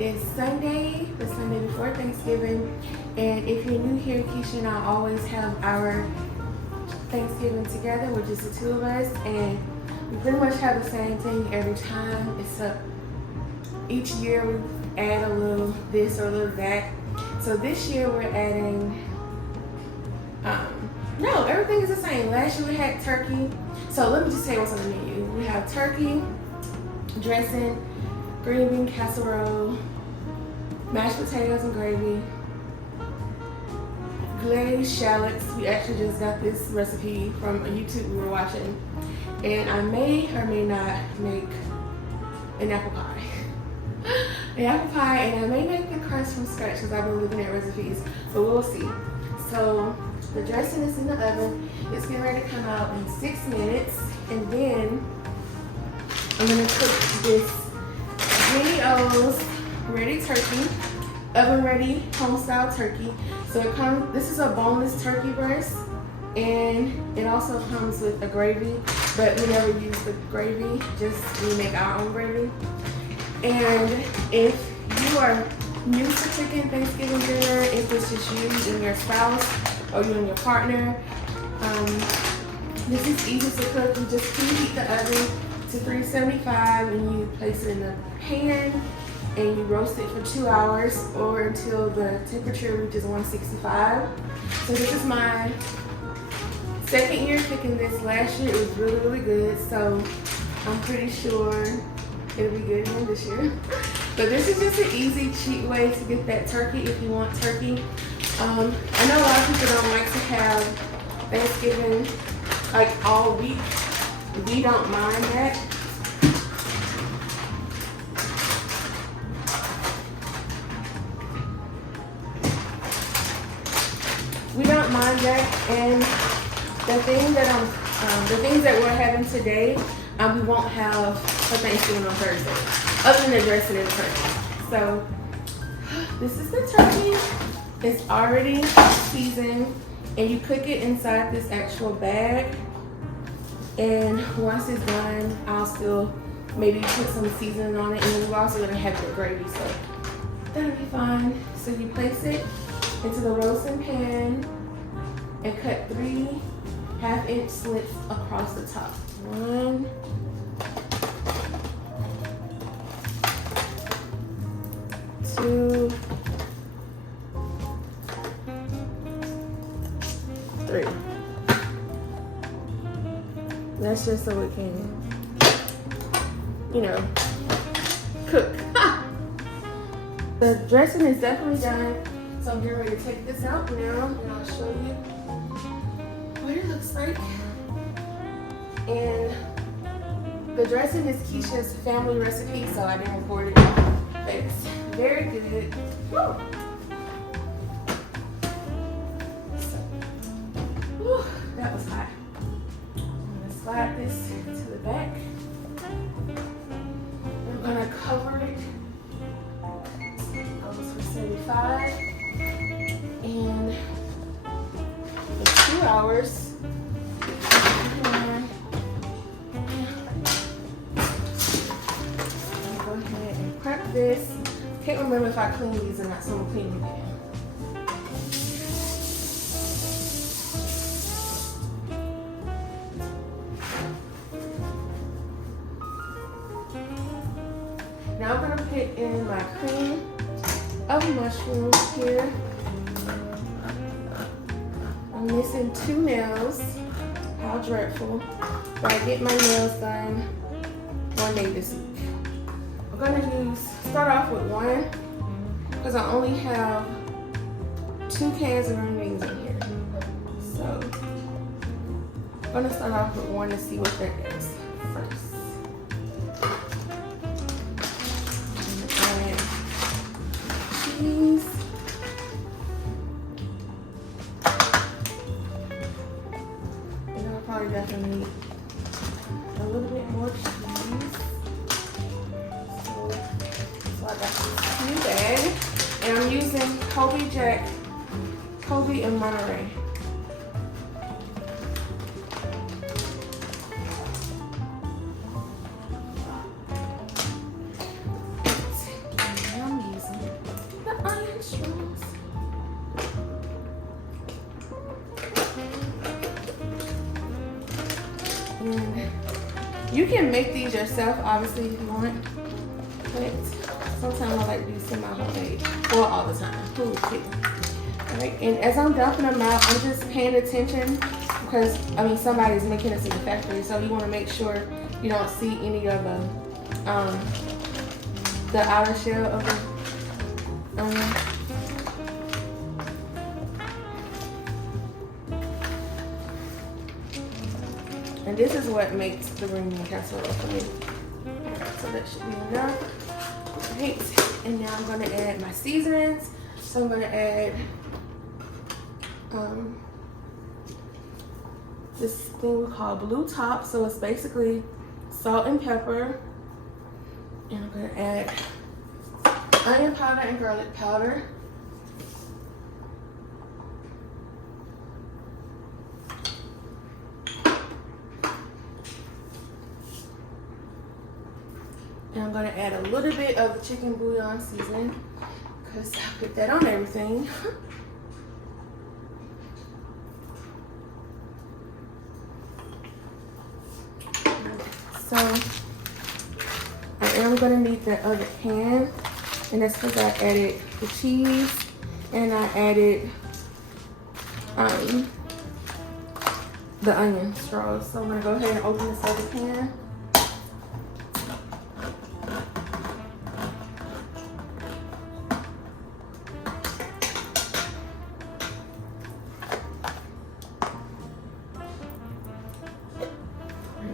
It is Sunday, the Sunday before Thanksgiving, and if you're new here, Keisha and I always have our Thanksgiving together, which is the two of us, and we pretty much have the same thing every time, except each year we add a little this or a little that. So this year we're adding, no, everything is the same. Last year we had turkey. So let me just tell you what's on the menu. We have turkey, dressing, green bean casserole, mashed potatoes and gravy, glazed shallots. We actually just got this recipe from a YouTube we were watching. And I may or may not make an apple pie. An apple pie, and I may make the crust from scratch because I've been looking at recipes, but we'll see. So the dressing is in the oven. It's getting ready to come out in 6 minutes, and then I'm gonna cook this Jenny O's ready turkey, oven ready home style turkey. So it comes, this is a boneless turkey breast, and it also comes with a gravy, but we never use the gravy, just we make our own gravy. And if you are new to cooking Thanksgiving dinner, if it's just you and your spouse or you and your partner, this is easy to cook. You just preheat the oven to 375 and you place it in a pan and you roast it for 2 hours or until the temperature reaches 165. So this is my second year cooking this. Last year it was really, really good, so I'm pretty sure it'll be good again this year. But this is just an easy, cheap way to get that turkey if you want turkey. I know a lot of people don't like to have Thanksgiving like all week. We don't mind that. We don't mind that, and the things that we're having today, we won't have for Thanksgiving on Thursday, other than the dressing and the turkey. So this is the turkey. It's already seasoned, and you cook it inside this actual bag. And once it's done, I'll still maybe put some seasoning on it, and then we're also gonna have the gravy, so that'll be fine. So you place it into the roasting pan and cut 3 half-inch slits across the top. 1, 2, 3. That's just so it can, you know, cook. The dressing is definitely done, so I'm getting ready to take this out now, and I'll show you what it looks like. And the dressing is Keisha's family recipe, so I didn't record it. But it's very good. Woo! So, whew, that was hot. Slide this to the back. I'm gonna cover it almost for 75 and for 2 hours. I'm gonna go ahead and prep this. Can't remember if I cleaned these or not, so I'm gonna clean them again. Now I'm gonna put in my cream of mushrooms here. I'm missing 2 nails. How dreadful. But I get my nails done one day this week. I'm gonna start off with 1 because I only have 2 cans of green beans in here. So I'm gonna start off with 1 to see what that is first. Cheese. And I'll probably definitely need a little bit more cheese. So I got this new bag. And I'm using Kobe and Monterey. I'm And you can make these yourself, obviously, if you want. But sometimes I like to do semi-homemade. Well, all the time. Food too. Alright, and as I'm dumping them out, I'm just paying attention because, I mean, somebody's making this in the factory, so you want to make sure you don't see any of the outer shell of the onion. And this is what makes the green bean casserole for me. So that should be enough. Right, and now I'm going to add my seasonings. So I'm going to add this thing we call blue top. So it's basically salt and pepper. And I'm going to add onion powder and garlic powder. And I'm going to add a little bit of the chicken bouillon seasoning because I put that on everything. So I am going to need that other pan, and that's because I added the cheese and I added the onion straws. So I'm going to go ahead and open this other pan.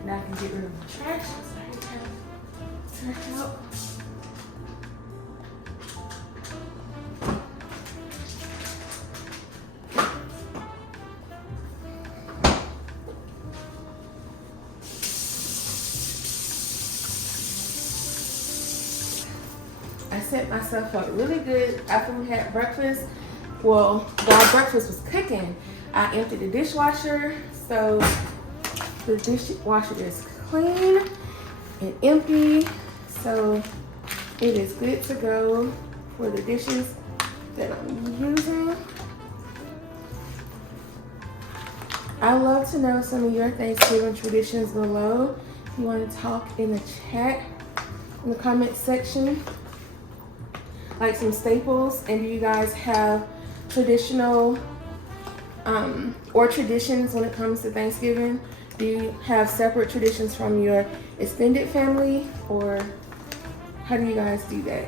Now I can get rid of the trash. So I have trash out. I set myself up really good after we had breakfast. Well, while breakfast was cooking, I emptied the dishwasher. So the dishwasher is clean and empty, so it is good to go for the dishes that I'm using. I'd love to know some of your Thanksgiving traditions below. If you want to talk in the chat, in the comment section, like some staples, and do you guys have traditional or traditions when it comes to Thanksgiving? Do you have separate traditions from your extended family, or how do you guys do that?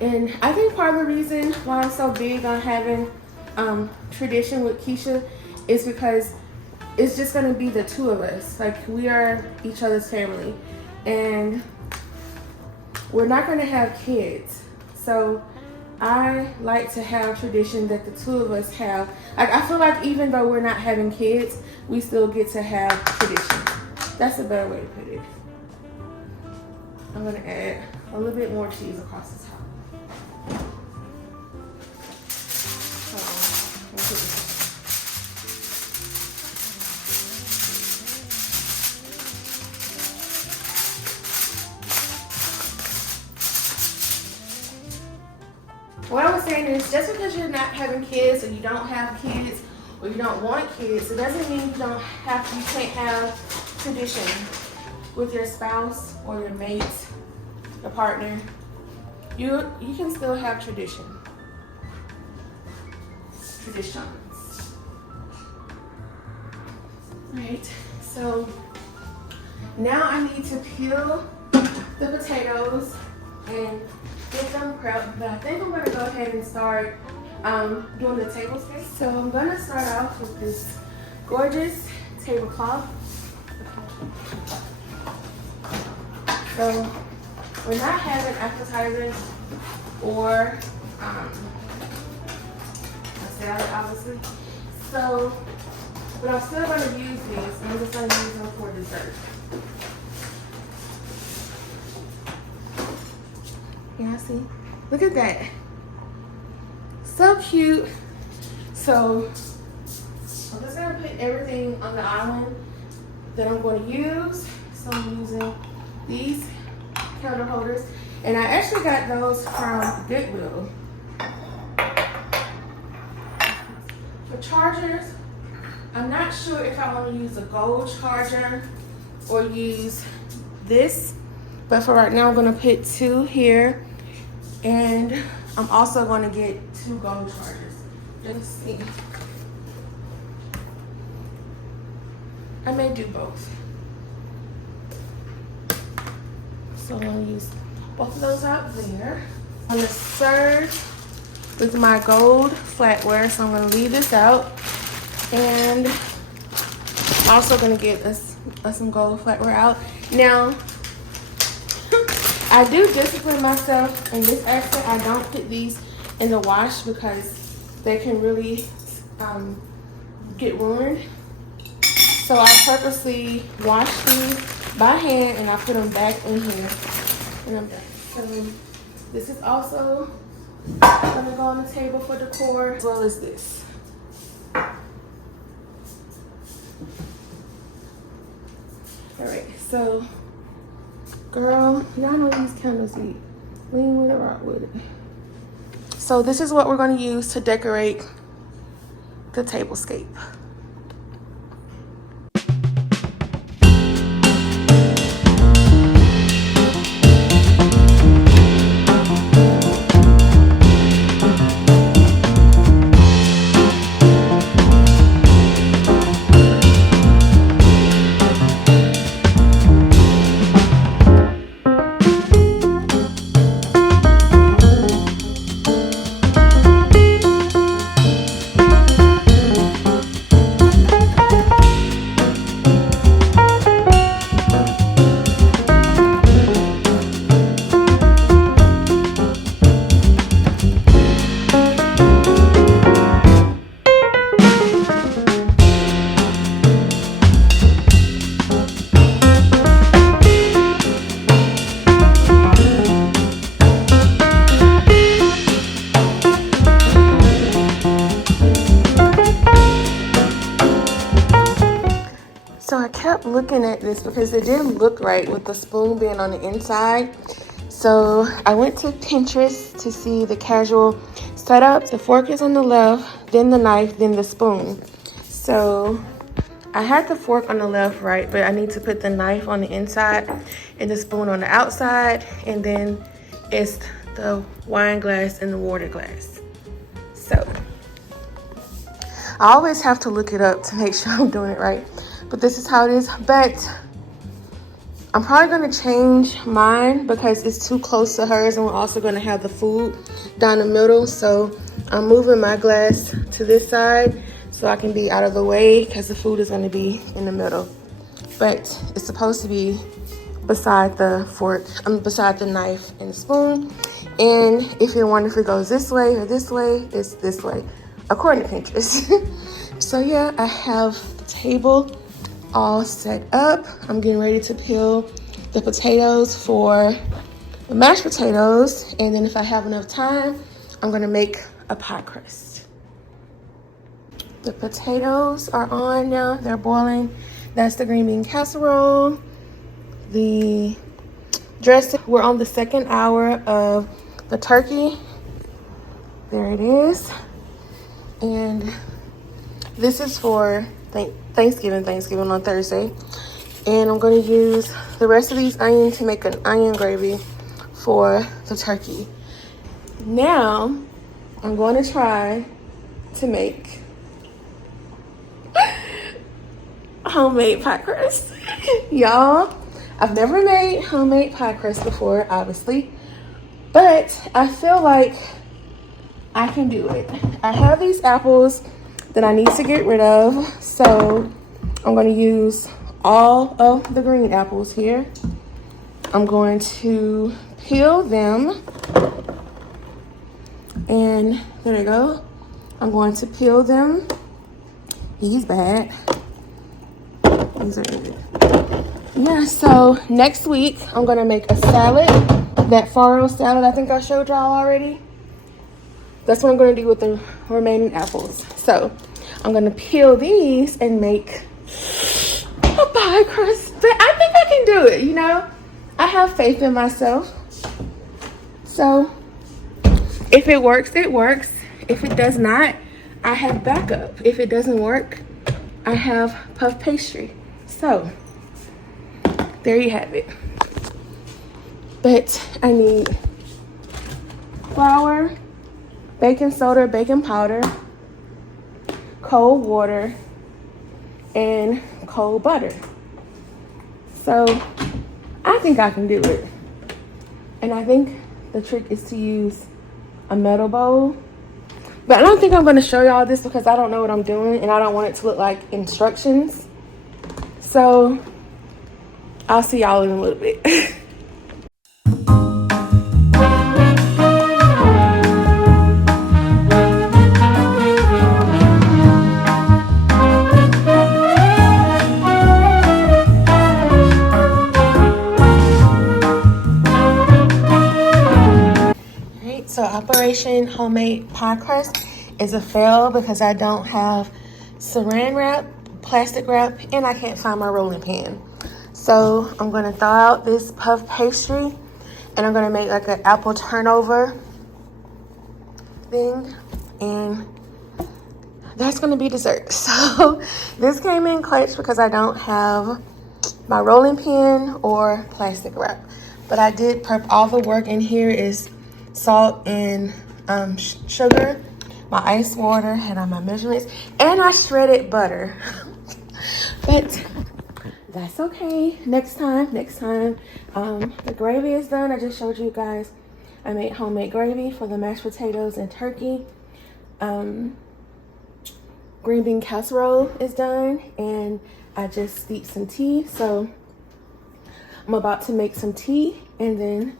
And I think part of the reason why I'm so big on having tradition with Keisha is because it's just going to be the two of us. Like, we are each other's family, and we're not going to have kids. So I like to have tradition that the two of us have. Like, I feel like even though we're not having kids, we still get to have tradition. That's a better way to put it. I'm gonna add a little bit more cheese across the top. What I was saying is, just because you're not having kids, or you don't have kids, or you don't want kids, it doesn't mean you can't have tradition with your spouse or your mate, your partner. You can still have tradition. Traditions. Right. So now I need to peel the potatoes and get them prepped, but I think I'm gonna go ahead and start doing the tablescapes. So I'm gonna start off with this gorgeous tablecloth. So we're not having appetizers or a salad, obviously. So, but I'm still gonna use these. I'm just gonna use them for dessert. Yeah, see? Look at that. So cute. So I'm just gonna put everything on the island that I'm going to use. So I'm using these counter holders, and I actually got those from Goodwill. For chargers, I'm not sure if I want to use a gold charger or use this, but for right now I'm going to put 2 here, and I'm also going to get 2 gold chargers. Let's see. I may do both. So I'm going to use both of those out there. I'm going to serve with my gold flatware, so I'm going to leave this out. And I'm also going to get us some gold flatware out. Now, I do discipline myself in this aspect. I don't put these in the wash because they can really get ruined. So I purposely wash these by hand and I put them back in here and I'm done. So this is also gonna go on the table for decor, as well as this. All right, so girl, y'all know these candles be lean with it, rock with it. So this is what we're gonna use to decorate the tablescape. So I kept looking at this because it didn't look right with the spoon being on the inside. So I went to Pinterest to see the casual setup. The fork is on the left, then the knife, then the spoon. So I had the fork on the left, right, but I need to put the knife on the inside and the spoon on the outside, and then it's the wine glass and the water glass. So I always have to look it up to make sure I'm doing it right. But this is how it is. But I'm probably going to change mine because it's too close to hers, and we're also going to have the food down the middle. So I'm moving my glass to this side so I can be out of the way because the food is going to be in the middle. But it's supposed to be beside the fork, beside the knife and the spoon. And if you're wondering if it goes this way or this way, it's this way, according to Pinterest. So yeah, I have the table all set up. I'm getting ready to peel the potatoes for the mashed potatoes, and then if I have enough time, I'm gonna make a pie crust. The potatoes are on now, they're boiling. That's the green bean casserole. The dressing, we're on the second hour of the turkey. There it is. And this is for Thanksgiving on Thursday. And I'm going to use the rest of these onions to make an onion gravy for the turkey. Now, I'm going to try to make homemade pie crust. Y'all, I've never made homemade pie crust before, obviously. But I feel like I can do it. I have these apples that I need to get rid of, so I'm going to use all of the green apples here. I'm going to peel them, and there we go. I'm going to peel them. He's bad. These are good. Yeah, so next week I'm going to make a salad, that farro salad I think I showed y'all already. That's what I'm going to do with the remaining apples. So I'm going to peel these and make a pie crust. But I think I can do it, you know. I have faith in myself. So if it works, it works. If it does not, I have backup. If it doesn't work, I have puff pastry. So there you have it. But I need flour, baking soda, baking powder, cold water, and cold butter. So I think I can do it. And I think the trick is to use a metal bowl. But I don't think I'm going to show y'all this because I don't know what I'm doing and I don't want it to look like instructions. So I'll see y'all in a little bit. So Operation Homemade Pie Crust is a fail because I don't have saran wrap, plastic wrap, and I can't find my rolling pin. So I'm gonna thaw out this puff pastry and I'm gonna make like an apple turnover thing, and that's gonna be dessert. So this came in clutch because I don't have my rolling pin or plastic wrap, but I did prep all the work. In here is salt and sugar, my ice water, and all my measurements, and I shredded butter. But that's okay. Next time. The gravy is done. I just showed you guys I made homemade gravy for the mashed potatoes and turkey. Green bean casserole is done, and I just steeped some tea. So I'm about to make some tea and then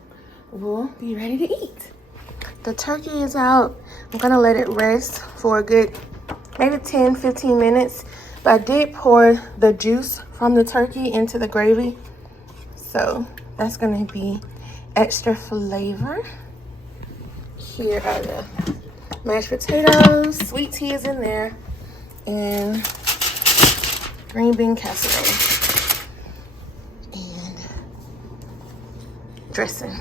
we'll be ready to eat. The turkey is out. I'm gonna let it rest for a good maybe 10-15 minutes, but I did pour the juice from the turkey into the gravy, so that's gonna be extra flavor. Here are the mashed potatoes, sweet tea is in there, and green bean casserole and dressing.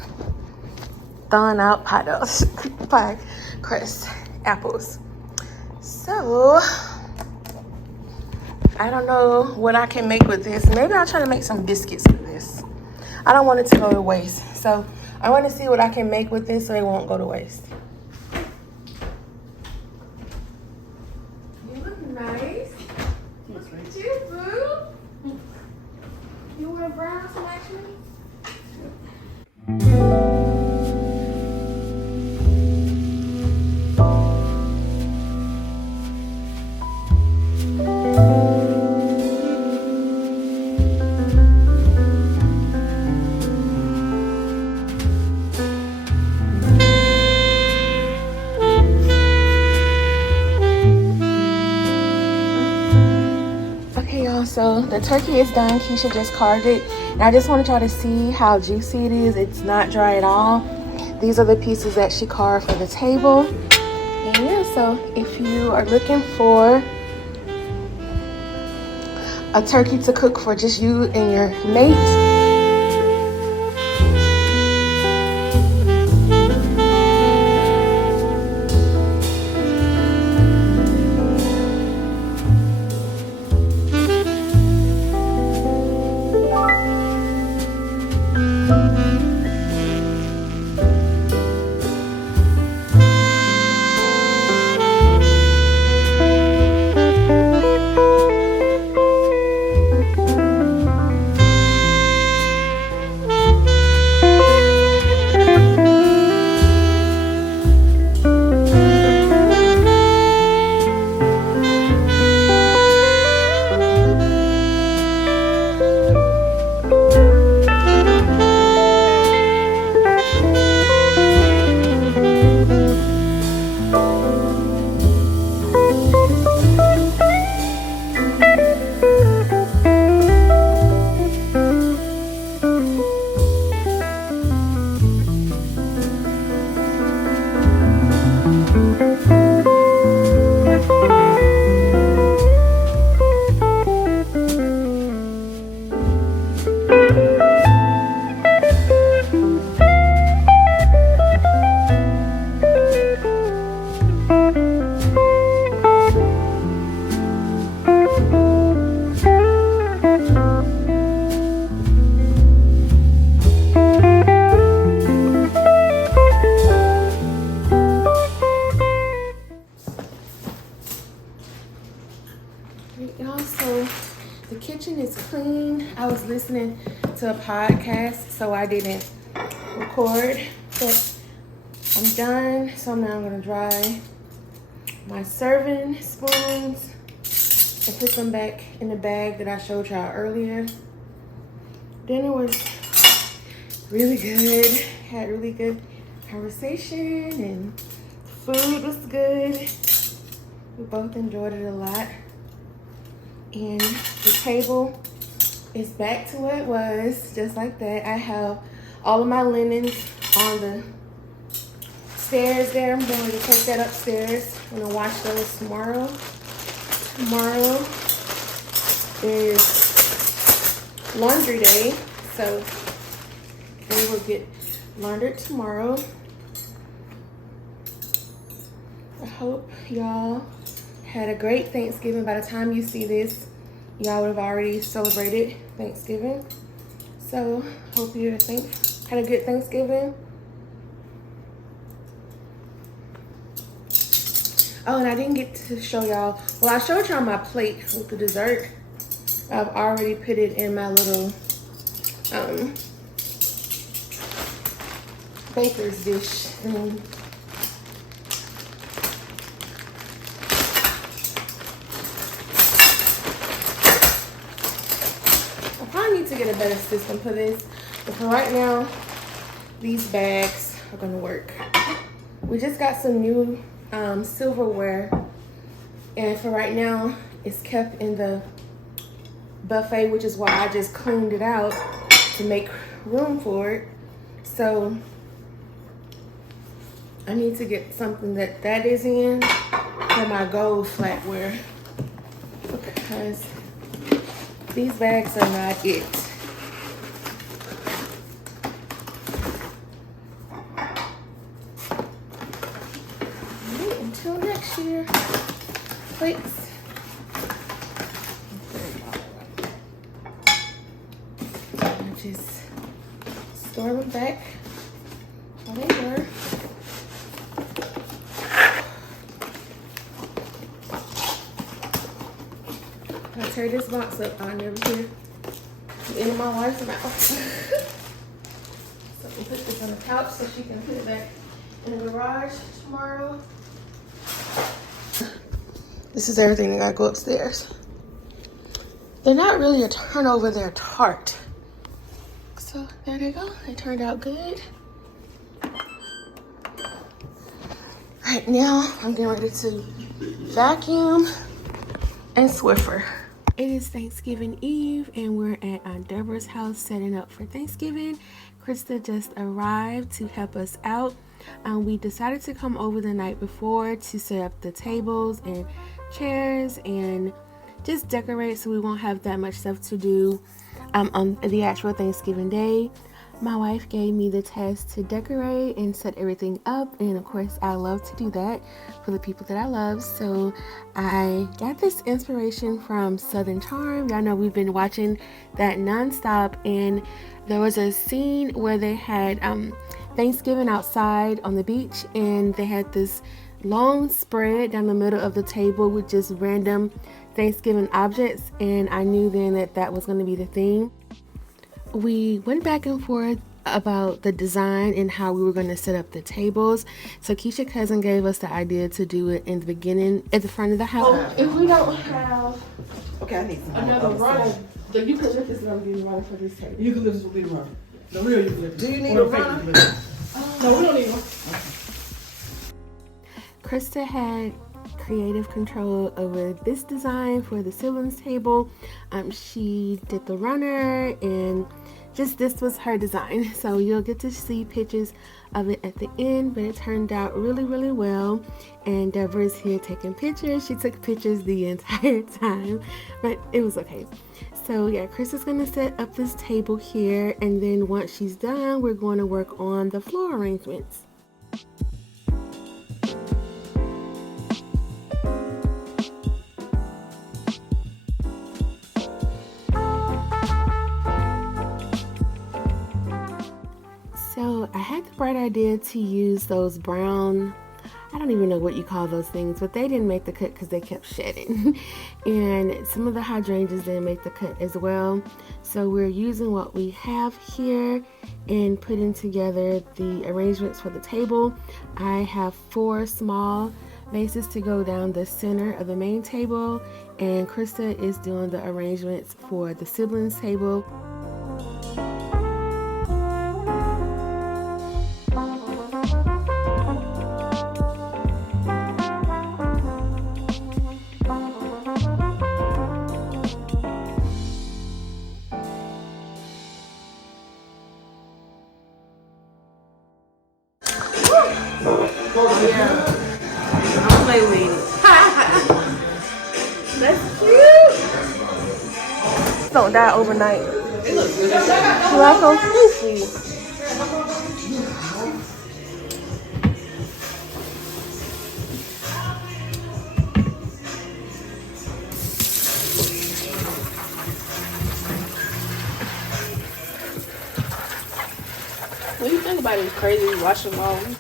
Thawing out pie crust apples. So I don't know what I can make with this. Maybe I'll try to make some biscuits with this. I don't want it to go to waste, so I want to see what I can make with this so it won't go to waste. You look nice. Look at you, boo. You wear brown so actually? So the turkey is done. Keisha just carved it, and I just wanted y'all to see how juicy it is. It's not dry at all. These are the pieces that she carved for the table. And yeah, so if you are looking for a turkey to cook for just you and your mate, was listening to a podcast, so I didn't record. But I'm done, so now I'm gonna dry my serving spoons and put them back in the bag that I showed y'all earlier. Dinner was really good. Had really good conversation and food was good. We both enjoyed it a lot. And the table is back to what it was, just like that. I have all of my linens on the stairs there. I'm going to take that upstairs. I'm going to wash those tomorrow. Tomorrow is laundry day, so they will get laundered tomorrow. I hope y'all had a great Thanksgiving. By the time you see this, y'all would have already celebrated Thanksgiving. So hope you had a good Thanksgiving. Oh, and I didn't get to show y'all. Well, I showed y'all my plate with the dessert. I've already put it in my little baker's dish thing. I probably need to get a better system for this, but for right now, these bags are gonna work. We just got some new silverware, and for right now, it's kept in the buffet, which is why I just cleaned it out to make room for it. So I need to get something that is in for my gold flatware, because these bags are not it. Right, until next year, plates. I just store them back where they were. I tear this box up, I'll never hear the end of my wife's mouth. So we'll put this on the couch so she can put it back in the garage tomorrow. This is everything that gotta go upstairs. They're not really a turnover, they're tart. So there they go, they turned out good. Right now, I'm getting ready to vacuum and Swiffer. It is Thanksgiving Eve and we're at Aunt Deborah's house setting up for Thanksgiving. Krista just arrived to help us out. We decided to come over the night before to set up the tables and chairs and just decorate so we won't have that much stuff to do on the actual Thanksgiving day. My wife gave me the task to decorate and set everything up, and of course I love to do that for the people that I love. So I got this inspiration from Southern Charm. Y'all know we've been watching that nonstop, and there was a scene where they had Thanksgiving outside on the beach, and they had this long spread down the middle of the table with just random Thanksgiving objects, and I knew then that that was going to be the theme. We went back and forth about the design and how we were going to set up the tables. So Keisha's cousin gave us the idea to do it in the beginning at the front of the house. Oh, if we don't have I need some another runner, the eucalyptus is going to be the runner for this table. Eucalyptus will be the runner. The real eucalyptus. Do you need a runner? No, we don't need one. Krista had creative control over this design for the siblings table. She did the runner, and just this was her design. So you'll get to see pictures of it at the end, but it turned out really, really well. And Deborah's here taking pictures. She took pictures the entire time, but it was okay. So yeah, Krista's gonna set up this table here, and then once she's done, we're going to work on the floor arrangements. So I had the bright idea to use those brown, I don't even know what you call those things, but they didn't make the cut because they kept shedding. And some of the hydrangeas didn't make the cut as well. So we're using what we have here and putting together the arrangements for the table. I have 4 small vases to go down the center of the main table, and Krista is doing the arrangements for the siblings table. Yeah. I'll play with it. That's cute. Don't die overnight. You like them? Thank you. What do you think about these crazy washing walls?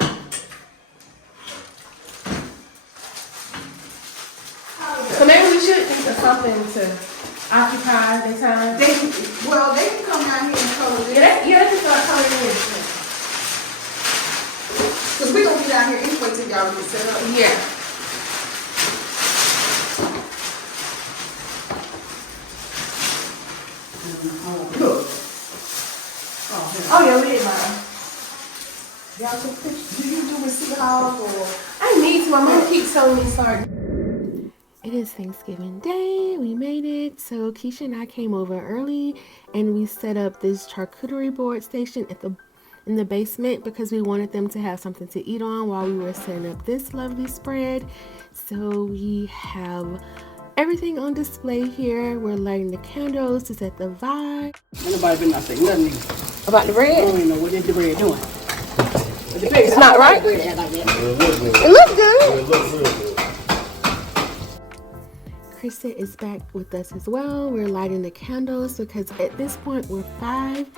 So maybe we should think of something to occupy their time. They can come down here and color this. Yeah, they can start coloring in. Because we're going to be down here anyway till y'all get set up. Yeah. Look. Oh, yeah, we did mine. Y'all took pictures. Do you do receipt halls or? I need to. My mom keeps telling me to start. It is Thanksgiving Day. We made it. So Keisha and I came over early and we set up this charcuterie board station in the basement because we wanted them to have something to eat on while we were setting up this lovely spread. So we have everything on display here. We're lighting the candles to set the vibe. Nobody been not saying nothing About the bread? I don't even know what is the bread doing. It's not right. It looks good. It looks good. It looks real good. Krista is back with us as well. We're lighting the candles because at this point we're 5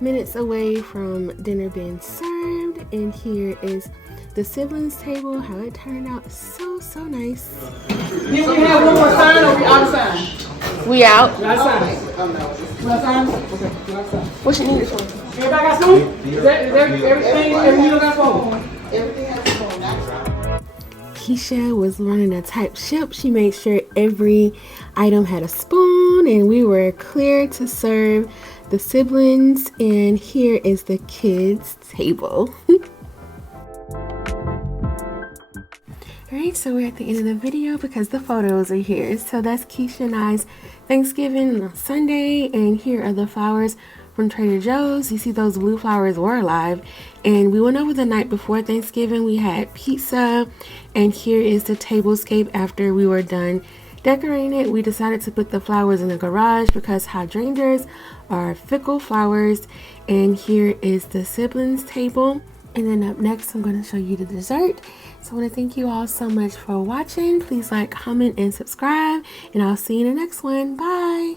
minutes away from dinner being served. And here is the siblings table, how it turned out. So nice. You can have one more sign or we outside? We out. We outside. We outside? Okay, we outside. What you need it for? Everybody got food? Is everything you got food? Everything has a phone. That's right. Keisha was running a tight ship. She made sure every item had a spoon and we were clear to serve the siblings. And here is the kids' table. Alright, so we're at the end of the video because the photos are here. So that's Keisha and I's Thanksgiving on Sunday, and here are the flowers from Trader Joe's. You see those blue flowers were alive, and we went over the night before Thanksgiving. We had pizza, and here is the tablescape after we were done decorating it. We decided to put the flowers in the garage because hydrangeas are fickle flowers. And here is the siblings table. And then up next, I'm going to show you the dessert. So I want to thank you all so much for watching. Please like, comment, and subscribe. And I'll see you in the next one. Bye.